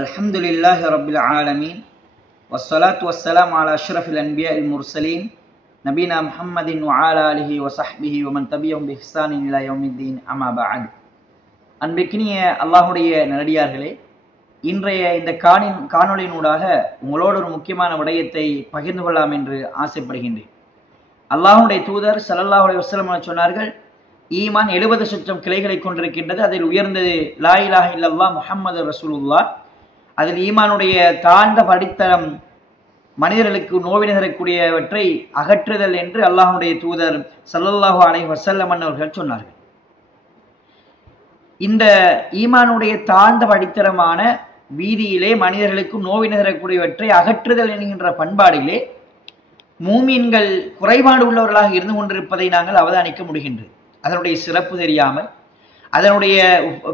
Alhamdulillahi Rabbil Alameen. Wassalatu wassalamu ala ashrafil anbiya'il mursalin. Nabina Muhammadin wa ala alihi wa sahbihi wa man tabi'ahum bi ihsanin ila yawmiddin amma ba'd. அன்பிற்கினிய அல்லாஹ்வுடைய நல்லடியார்களே, இன்றைய இந்த காணொளியினூடாக உங்களோடு ஒரு முக்கியமான விடயத்தை பகிர்ந்து கொள்ளலாம் என்று ஆசைப்படுகின்றேன். அல்லாஹ்வுடைய தூதர் ஸல்லல்லாஹு அலைஹி வஸல்லம் சொன்னார்கள், ஈமான் 70 சுற்றம் கிளைகளை கொண்டிருக்கின்றது. அதில் உயர்ந்தது லா இலாஹ இல்லல்லாஹ் முஹம்மது ரசூலுல்லாஹ். அதில் ஈமானுடைய தாழ்ந்த படித்தரம் மனிதர்களுக்கு நோவினை தரக்கூடியவற்றை அகற்றுதல் என்று அல்லாஹ்வுடைய தூதர் ஸல்லல்லாஹு அலைஹி வஸல்லம் அவர்கள் சொன்னார்கள். இந்த ஈமானுடைய தாழ்ந்த படித்தரமான வீதியிலே மனிதர்களுக்கு நோவினை தரக்கூடியவற்றை அகற்றுதல் என்கின்ற பண்பாடிலே மூமின்கள் குறைபாடு உள்ளவர்களாக இருந்து கொண்டிருப்பதை நாங்கள் அவதானிக்க முடிகின்றது. அதனுடைய சிறப்பு தெரியாமல், அதனுடைய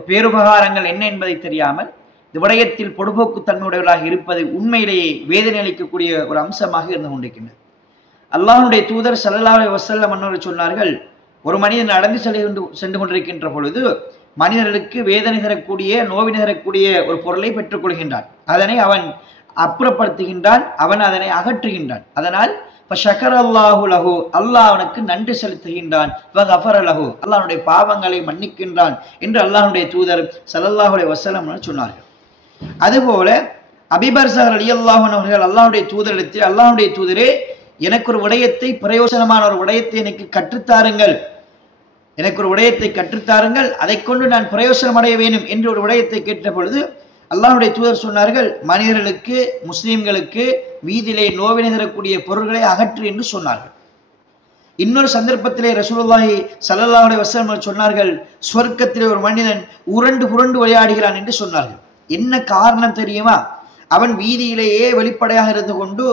பேருபகாரங்கள் என்ன என்பதை தெரியாமல் இந்த விடயத்தில் பொடுபோக்குத்தன்மையுடையவர்களாக இருப்பது உண்மையிலேயே வேதனை அளிக்கக்கூடிய ஒரு அம்சமாக இருந்து கொண்டிருக்கின்றது. அல்லாஹ்வுடைய தூதர் ஸல்லல்லாஹு அலைஹி வஸல்லம் அவர்கள் சொன்னார்கள், ஒரு மனிதன் நடந்து சென்று கொண்டிருக்கின்ற பொழுது மனிதர்களுக்கு வேதனை தரக்கூடிய நோவினை தரக்கூடிய ஒரு பொருளை பெற்றுக் கொள்கின்றான். அதனை அவன் அப்புறப்படுத்துகின்றான், அவன் அதனை அகற்றுகின்றான். அதனால் அல்லாஹ் அவனுக்கு நன்றி செலுத்துகின்றான், அல்லாஹ்வுடைய பாவங்களை மன்னிக்கின்றான் என்று அல்லாஹ்வுடைய தூதர் ஸல்லல்லாஹு அலைஹி வஸல்லம் சொன்னார்கள். அதுபோல அபீபர்ஸா ரலியல்லாஹு அன்ஹு அவர்கள் அல்லாஹ்வுடைய தூதரிடத்தில், அல்லாஹ்வுடைய தூதரே, எனக்கு ஒரு விடயத்தை, பிரயோசனமான ஒரு விடயத்தை எனக்கு கற்றுத்தாருங்கள், எனக்கு ஒரு விடயத்தை கற்றுத்தாருங்கள், அதை கொண்டு நான் பிரயோசனம் அடைய வேண்டும் என்று ஒரு விடயத்தை கேட்ட பொழுது அல்லாஹ்வுடைய தூதர் சொன்னார்கள், மனிதர்களுக்கு, முஸ்லிம்களுக்கு வீதியிலே நோவினை தரக்கூடிய பொருள்களை அகற்று என்று சொன்னார்கள். இன்னொரு சந்தர்ப்பத்திலே ரசூலுல்லாஹி ஸல்லல்லாஹு அலைஹி வஸல்லம் சொன்னார்கள், சொர்க்கத்திலே ஒரு மனிதன் உருண்டு புரண்டு விளையாடுகிறான் என்று சொன்னார்கள். என்ன காரணம் தெரியுமா? அவன் வீதியிலேயே வெளிப்படையாக இருந்து கொண்டு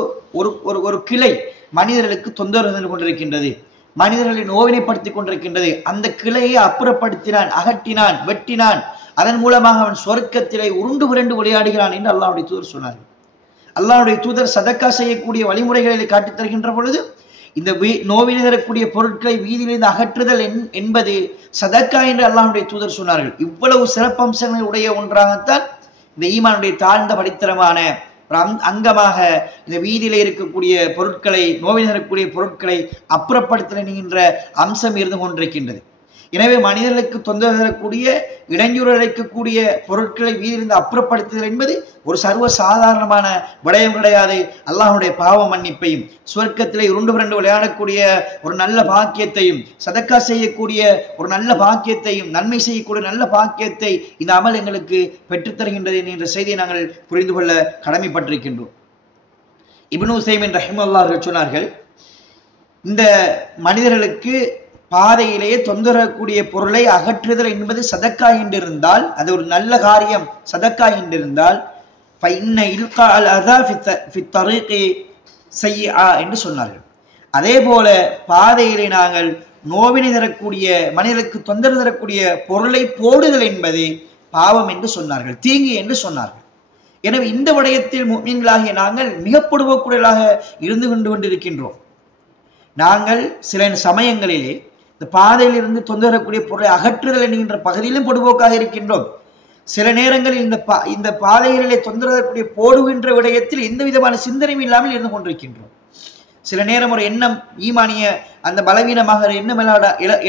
ஒரு கிளை மனிதர்களுக்கு தொந்தரவு தந்து கொண்டிருக்கின்றது, மனிதர்களை நோவினைப்படுத்திக் கொண்டிருக்கின்றது. அந்த கிளையை அப்புறப்படுத்தினான், அகற்றினான், வெட்டினான். அதன் மூலமாக அவன் சொர்க்கத்திலே உருண்டு புரண்டு விளையாடுகிறான் என்று அல்லாஹ்வுடைய தூதர் சொன்னார்கள். அல்லாஹ்வுடைய தூதர் சதக்கா செய்யக்கூடிய வழிமுறைகளை காட்டித் தருகின்ற பொழுது இந்த நோவினை தரக்கூடிய பொருட்களை வீதியிலிருந்து அகற்றுதல் என்பது சதக்கா என்று அல்லாஹ்வுடைய தூதர் சொன்னார்கள். இவ்வளவு சிறப்பம்சங்கள் உடைய ஒன்றாகத்தான் இந்த ஈமானுடைய தாழ்ந்த படித்தரமான ஒரு அங்கமாக இந்த வீதியில இருக்கக்கூடிய பொருட்களை, நோவினை தரக்கூடிய பொருட்களை அப்புறப்படுத்தல் என்கின்ற அம்சம் இருந்து கொண்டிருக்கின்றது. எனவே மனிதர்களுக்கு தொந்தரவு தரக்கூடிய, இடையூறு அளிக்கக்கூடிய பொருட்களை வீதியிலிருந்து அப்புறப்படுத்துதல் என்பது ஒரு சர்வ சாதாரணமான விடயம் கிடையாது. அல்லாஹ்வுடைய பாவ மன்னிப்பையும், சுவர்க்கத்திலே உருண்டு புரண்டு விளையாடக்கூடிய ஒரு நல்ல பாக்கியத்தையும், சதக்கா செய்யக்கூடிய ஒரு நல்ல பாக்கியத்தையும், நன்மை செய்யக்கூடிய நல்ல பாக்கியத்தை இந்த அமல் எங்களுக்கு பெற்றுத்தருகின்றது என்ற செய்தியை நாங்கள் புரிந்து கொள்ள கடமைப்பட்டிருக்கின்றோம். இப்னு உஸைமின் ரஹிமஹுல்லாஹ் அவர்கள் சொன்னார்கள், இந்த மனிதர்களுக்கு பாதையிலேயே தொந்தரக்கூடிய பொருளை அகற்றுதல் என்பது சதக்கா என்றிருந்தால், அது ஒரு நல்ல காரியம் சதக்கா என்றிருந்தால், என்று சொன்னார்கள். அதே போல பாதையிலே நாங்கள் நோவினை தரக்கூடிய, மனிதர்களுக்கு தொந்தரவு தரக்கூடிய பொருளை போடுதல் என்பது பாவம் என்று சொன்னார்கள், தீங்கு என்று சொன்னார்கள். எனவே இந்த விடயத்தில் முஃமின்களாகிய நாங்கள் மிக பொடுபோக்குடையவர்களாக இருந்து கொண்டிருக்கின்றோம். நாங்கள் சில சமயங்களிலே இந்த பாதையில் இருந்து தொந்தரக்கூடிய பொருளை அகற்றுதல் என்கின்ற பகுதியிலும் பொடுபோக்காக இருக்கின்றோம். சில நேரங்களில் இந்த பாதைகளிலே தொந்தரக்கூடிய போடுகின்ற விடயத்தில் எந்த விதமான சிந்தனையும் இல்லாமல் இருந்து கொண்டிருக்கின்றோம். சில நேரம் ஒரு எண்ணம், ஈமானிய அந்த பலவீனமாக எண்ணம்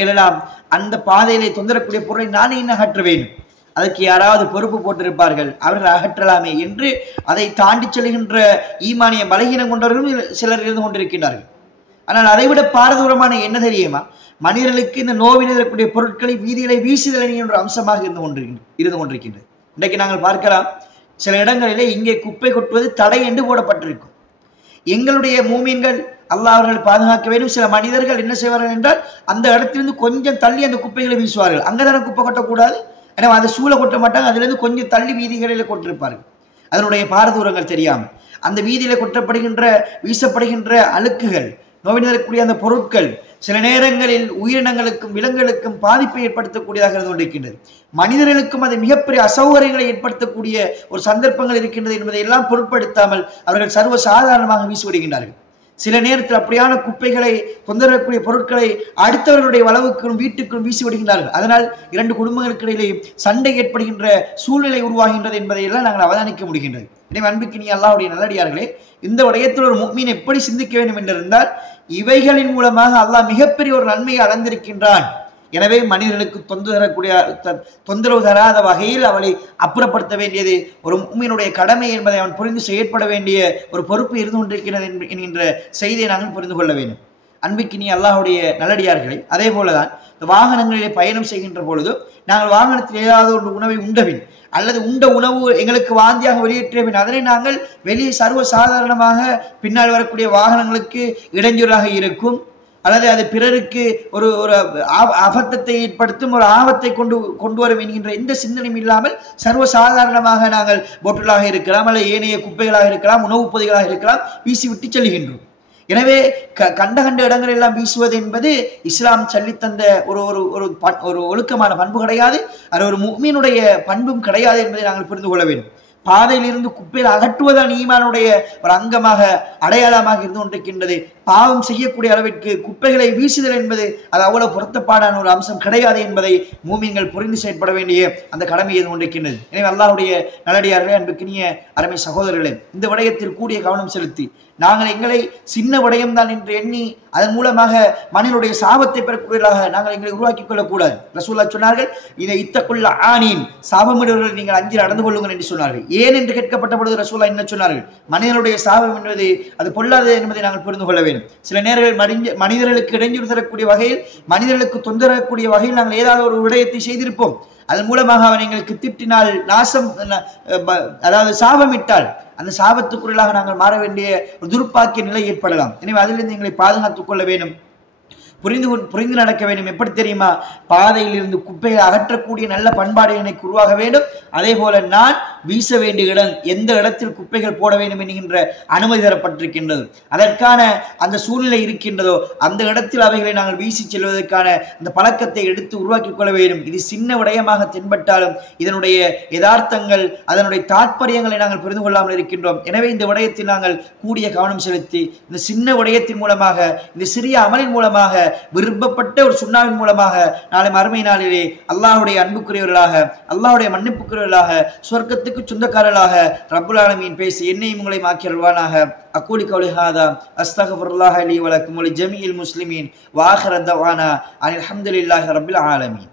எழலாம், அந்த பாதையிலே தொந்தரக்கூடிய பொருளை நானே இன்னும் அகற்ற வேண்டும், அதற்கு யாராவது பொறுப்பு போட்டிருப்பார்கள், அவர்கள் அகற்றலாமே என்று அதை தாண்டி செல்கின்ற ஈமானிய பலகீனம் கொண்டவர்களும் சிலர் இருந்து கொண்டிருக்கின்றார்கள். ஆனால் அதைவிட பாரதூரமான என்ன தெரியுமா? மனிதர்களுக்கு இந்த நோவினை தரக்கூடிய பொருட்களை வீதிகளை வீசுதல் என்ற அம்சமாக இருந்து கொண்டிருக்கின்றது. இன்றைக்கு நாங்கள் பார்க்கலாம், சில இடங்களிலே இங்கே குப்பை கொட்டுவது தடை என்று போடப்பட்டிருக்கும். எங்களுடைய மூமின்கள், அல்லாஹ் அவர்கள் பாதுகாக்க வேண்டும், சில மனிதர்கள் என்ன செய்வார்கள் என்றால் அந்த இடத்திலிருந்து கொஞ்சம் தள்ளி அந்த குப்பைகளை வீசுவார்கள். அங்கதான குப்பை கொட்டக்கூடாது, எனவே அதை சூழ கொட்ட மாட்டாங்க, அதிலிருந்து கொஞ்சம் தள்ளி வீதிகளில் கொட்டிருப்பார்கள். அதனுடைய பாரதூரங்கள் தெரியாமல் அந்த வீதியில கொட்டப்படுகின்ற, வீசப்படுகின்ற அழுக்குகள், நோவினை தரக்கூடிய அந்த பொருட்கள் சில நேரங்களில் உயிரினங்களுக்கும் விலங்குகளுக்கும் பாதிப்பை ஏற்படுத்தக்கூடியதாக இருந்து கொண்டிருக்கின்றது. மனிதர்களுக்கும் அது மிகப்பெரிய அசௌகரியங்களை ஏற்படுத்தக்கூடிய ஒரு சந்தர்ப்பங்கள் இருக்கின்றது என்பதை எல்லாம் பொருட்படுத்தாமல் அவர்கள் சர்வ சாதாரணமாக வீசிவிடுகின்றார்கள். சில நேரத்தில் அப்படியான குப்பைகளை தொந்தரக்கூடிய பொருட்களை அடுத்தவர்களுடைய வளவுக்கும் வீட்டுக்கும் வீசி விடுகின்றார்கள். அதனால் 2 குடும்பங்களுக்கு இடையிலே சண்டை ஏற்படுகின்ற சூழ்நிலை உருவாகின்றது என்பதையெல்லாம் நாங்கள் அவதானிக்க முடிகின்றது. எனவே அன்பிற்கினிய அல்லாஹ்வுடைய நல்லடியார்களே, இந்த விடயத்தில் ஒரு முஃமின் எப்படி சிந்திக்க வேண்டும் என்றிருந்தால், இவைகளின் மூலமாக அல்லாஹ் மிகப்பெரிய ஒரு நன்மையை அளந்திருக்கின்றான். எனவே மனிதர்களுக்கு தொந்தரவு தராத வகையில் அவளை அப்புறப்படுத்த வேண்டியது ஒரு முஃமினுடைய கடமை என்பதை அவன் புரிந்து செயற்பட வேண்டிய ஒரு பொறுப்பு இருந்து கொண்டிருக்கிறது என்கின்ற செய்தியை நாங்கள் புரிந்து கொள்ள வேண்டும். அன்பிற்கினிய அல்லாஹ்வுடைய நல்லடியார்களை, அதே போலதான் வாகனங்களிலே பயணம் செய்கின்ற பொழுது நாங்கள் வாகனத்தில் ஏதாவது ஒரு உணவை உண்டபின் அல்லது உண்ட உணவு எங்களுக்கு வாந்தியாக வெளியேற்றிய பின் அதனை நாங்கள் வெளியே சர்வ சாதாரணமாக பின்னால் வரக்கூடிய வாகனங்களுக்கு இடைஞ்சலாக இருக்கும், அல்லது அது பிறருக்கு ஒரு அபத்தத்தை ஏற்படுத்தும், ஒரு ஆபத்தை கொண்டு வரும் என்கின்ற எந்த சிந்தனையும் இல்லாமல் சர்வசாதாரணமாக நாங்கள் பொட்டலாக இருக்கலாம் அல்லது ஏனைய குப்பைகளாக இருக்கலாம், உணவுப் பொதிகளாக இருக்கலாம், வீசிவிட்டு செல்கின்றோம். எனவே கண்ட இடங்கள் எல்லாம் வீசுவது என்பது இஸ்லாம் சொல்லித்தந்த ஒரு ஒழுக்கமான பண்பு கிடையாது. அது ஒரு முஃமினுடைய பண்பும் கிடையாது என்பதை நாங்கள் புரிந்து கொள்ள வேண்டும். பாதையிலிருந்து குப்பையில் அகற்றுவதால் ஈமானுடைய ஒரு அங்கமாக அடையாளமாக இருந்து கொண்டிருக்கின்றது. பாவம் செய்யக்கூடிய அளவிற்கு குப்பைகளை வீசுதல் என்பது அது அவ்வளவு பொருத்தப்பாடான ஒரு அம்சம் கிடையாது என்பதை மூமின்கள் புரிந்து செயற்பட வேண்டிய அந்த கடமை இருந்து கொண்டிருக்கின்றது. எனவே அல்லாஹ்வுடைய நல்லடியார்களே, அன்புக்கினிய அருமை சகோதரர்களே, இந்த விடயத்தில் கூடிய கவனம் செலுத்தி நாங்கள் எங்களை சின்ன விடயம்தான் என்று எண்ணி அதன் மூலமாக மனிதனுடைய சாபத்தை பெறக்கூடியதாக நாங்கள் எங்களை உருவாக்கிக் கொள்ளக்கூடாது. ரசூலுல்லாஹ் சொன்னார்கள், இதை இத்தக்குள்ள ஆனீன், சாபமிடுவர்கள் நீங்கள் அஞ்சி நடந்து கொள்ளுங்கள் என்று சொன்னார்கள். ஏன் என்று கேட்கப்பட்ட பொழுது ரசூலுல்லாஹ் என்ன சொன்னார்கள்? மனிதனுடைய சாபம் என்பது அது பொல்லாதது என்பதை நாங்கள் புரிந்து கொள்ள வேண்டும். சில நேரங்கள் மனிதர்களுக்கு இடைஞ்சல் தரக்கூடிய வகையில், மனிதர்களுக்கு தொந்தரக்கூடிய வகையில் நாங்கள் ஏதாவது ஒரு விடயத்தை செய்திருப்போம். அதன் மூலமாக அவன் எங்களுக்கு திட்டினால், நாசம் அதாவது சாபமிட்டால் அந்த சாபத்துக்குள்ளாக நாங்கள் மாற வேண்டிய ஒரு துர்ப்பாக்கிய நிலை ஏற்படலாம். எனவே அதிலிருந்து எங்களை பாதுகாத்துக் கொள்ள வேண்டும், புரிந்து நடக்க வேண்டும். எப்படி தெரியுமா? பாதையில் இருந்து குப்பையை அகற்றக்கூடிய நல்ல பண்பாடு எனக்கு உருவாக வேண்டும். அதே போல நான் வீச வேண்டிய இடம், எந்த இடத்தில் குப்பைகள் போட வேண்டும் என்கின்ற அனுமதி தரப்பட்டிருக்கின்றது, அதற்கான அந்த சூழ்நிலை இருக்கின்றதோ அந்த இடத்தில் அவைகளை நாங்கள் வீசி செல்வதற்கான அந்த பழக்கத்தை எடுத்து உருவாக்கிக் கொள்ள வேண்டும். இது சின்ன விடயமாக தென்பட்டாலும் இதனுடைய யதார்த்தங்கள், அதனுடைய தாற்பயங்களை நாங்கள் புரிந்து கொள்ளாமல் இருக்கின்றோம். எனவே இந்த விடயத்தில் நாங்கள் கூடிய கவனம் செலுத்தி இந்த சின்ன விடயத்தின் மூலமாக, இந்த சிறிய அமலின் மூலமாக, விருப்பப்பட்ட ஒரு சுண்ணாவின் மூலமாக நாளை மறுமை நாளிலே அல்லாஹ்வுடைய அன்புக்குரியவர்களாக, அல்லாஹ்வுடைய மன்னிப்புக்குரியவர்களாக, சொர்க்கத்துக்கு சொந்தக்காரர்களாக ரப்புல் ஆலமீன் பேசி என்னையும் உங்களை மாக்கி அருள்வானாக. அகூலி கௌலி ஹாதா அஸ்தக்ஃபிருல்லாஹ லி வ லக்கும் வ லி ஜமீஇல் முஸ்லிமீன் வ ஆகிரு தஅவானா அல்ஹம்துலில்லாஹி ரப்பில் ஆலமீன்.